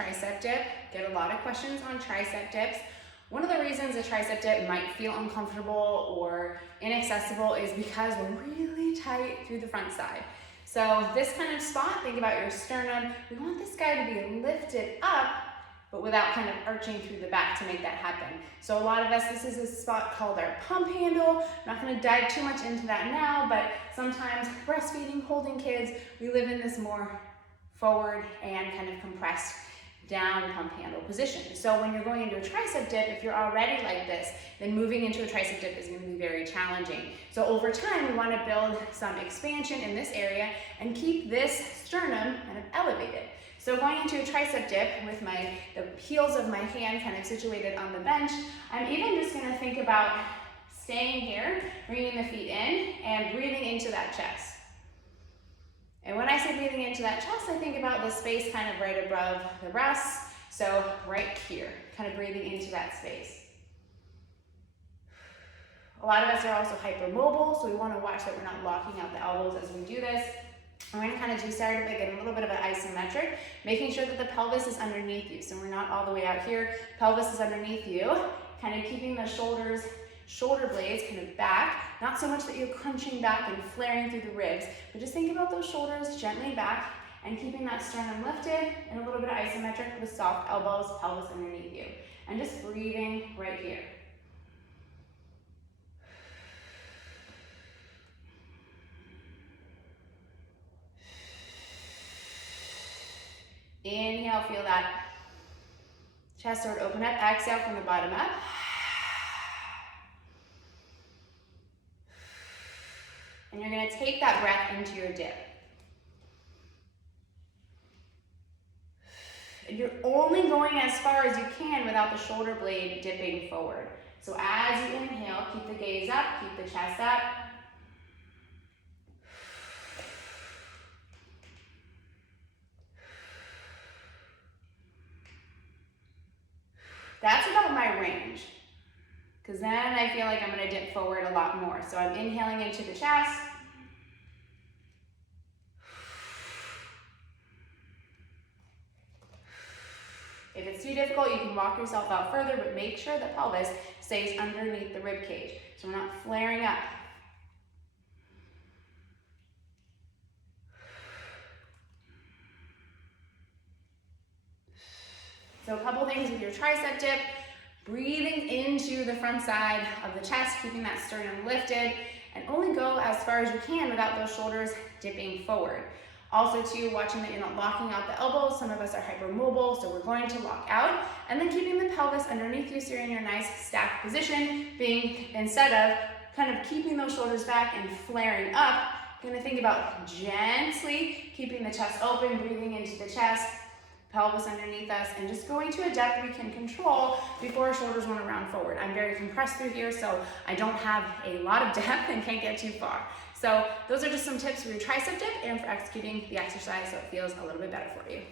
tricep dip. Get a lot of questions on tricep dips. One of the reasons a tricep dip might feel uncomfortable or inaccessible is because we're really tight through the front side. So this kind of spot, think about your sternum. We want this guy to be lifted up, but without kind of arching through the back to make that happen. So a lot of us, this is a spot called our pump handle. I'm not gonna dive too much into that now, but sometimes breastfeeding, holding kids, we live in this more forward and kind of compressed down pump handle position. So when you're going into a tricep dip, if you're already like this, then moving into a tricep dip is going to be very challenging. So over time, we want to build some expansion in this area and keep this sternum kind of elevated. So going into a tricep dip with the heels of my hand kind of situated on the bench, I'm even just going to think about staying here, bringing the feet in and breathing into that chest. And when I say breathing into that chest, I think about the space kind of right above the breasts. So right here, kind of breathing into that space. A lot of us are also hypermobile, so we want to watch that we're not locking out the elbows as we do this. We're going to kind of do start by getting a little bit of an isometric, making sure that the pelvis is underneath you. So we're not all the way out here. Pelvis is underneath you, kind of keeping the shoulder blades kind of back, not so much that you're crunching back and flaring through the ribs, but just think about those shoulders gently back and keeping that sternum lifted and a little bit of isometric with soft elbows, pelvis underneath you. And just breathing right here. Inhale, feel that chest start to open up. Exhale from the bottom up. And you're going to take that breath into your dip. And you're only going as far as you can without the shoulder blade dipping forward. So as you inhale, keep the gaze up, keep the chest up. That's about my range, because then I feel like I'm going to dip forward a lot more. So I'm inhaling into the chest. If it's too difficult, you can walk yourself out further, but make sure the pelvis stays underneath the rib cage, so we're not flaring up. So a couple things with your tricep dip, breathing into the front side of the chest, keeping that sternum lifted, and only go as far as you can without those shoulders dipping forward. Also too, watching that you're not locking out the elbows. Some of us are hypermobile, so we're going to lock out, and then keeping the pelvis underneath you so you're in your nice stacked position, being, instead of kind of keeping those shoulders back and flaring up, you're gonna think about gently keeping the chest open, breathing into the chest, pelvis underneath us, and just going to a depth we can control before our shoulders want to round forward. I'm very compressed through here, so I don't have a lot of depth and can't get too far. So those are just some tips for your tricep dip and for executing the exercise so it feels a little bit better for you.